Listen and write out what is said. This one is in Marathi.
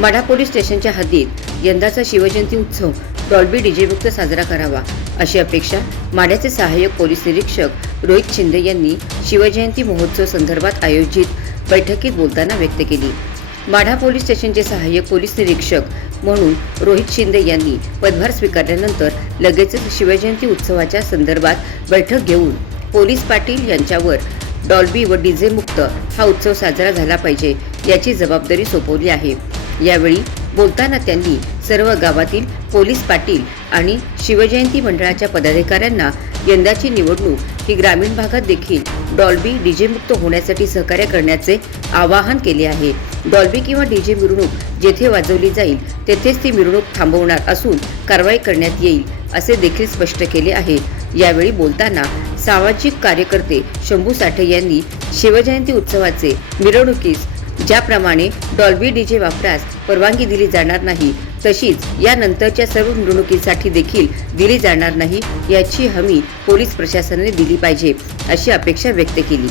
माढा पोलीस स्टेशनच्या हद्दीत यंदाचा शिवजयंती उत्सव डॉल्बी डीजे मुक्त साजरा करावा अशी अपेक्षा माढ्याचे सहाय्यक पोलीस निरीक्षक रोहित शिंदे यांनी शिवजयंती महोत्सव संदर्भात आयोजित बैठकीत बोलताना व्यक्त केली। माढा पोलीस स्टेशनचे सहाय्यक पोलीस निरीक्षक म्हणून रोहित शिंदे यांनी पदभार स्वीकारल्यानंतर लगेचच शिवजयंती उत्सवाच्या संदर्भात बैठक घेऊन पोलीस पाटील यांच्यावर डॉल्बी व डीजे मुक्त हा उत्सव साजरा झाला पाहिजे याची जबाबदारी सोपवली आहे। यावेळी बोलताना त्यांनी सर्व गावातील पोलीस पाटील आणि शिवजयंती मंडळाच्या पदाधिकाऱ्यांना यंदाची निवडणूक ही ग्रामीण भागात देखील डॉल्बी डीजे मुक्त होण्यासाठी सहकार्य करण्याचे आवाहन केले आहे। डॉल्बी किंवा डीजे मिरवणूक जेथे वाजवली जाईल तेथेच ती मिरवणूक थांबवणार असून कारवाई करण्यात येईल असे देखील स्पष्ट केले आहे। यावेळी बोलताना सामाजिक कार्यकर्ते शंभू साठे यांनी शिवजयंती उत्सवाचे मिरवणुकीस ज्याप्रमाणे डॉल्बी डीजे वापरास परवानगी दिली जाणार नाही तशीच यानंतरच्या सर्व मिरवणुकीसाठी देखील दिली जाणार नाही याची हमी पोलीस प्रशासनाने दिली पाहिजे अशी अपेक्षा व्यक्त केली।